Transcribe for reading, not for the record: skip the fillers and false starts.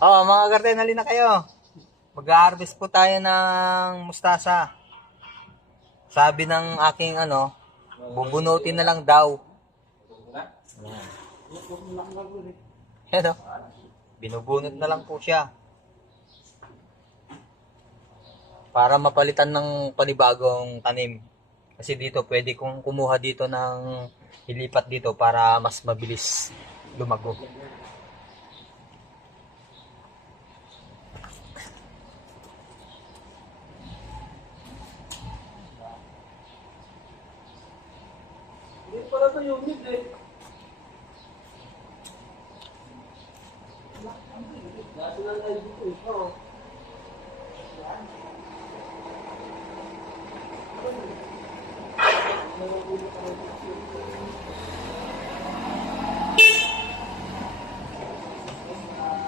Oh, mga garden, halina kayo. Mag-harvest po tayo ng mustasa. Sabi ng aking bubunutin na lang daw. Yan o. Binubunot na lang po siya. Para mapalitan ng panibagong tanim. Kasi dito, pwede kong kumuha dito ng ilipat dito para mas mabilis lumago. Hindi pala ito unit eh. National ID ko eh. Oo.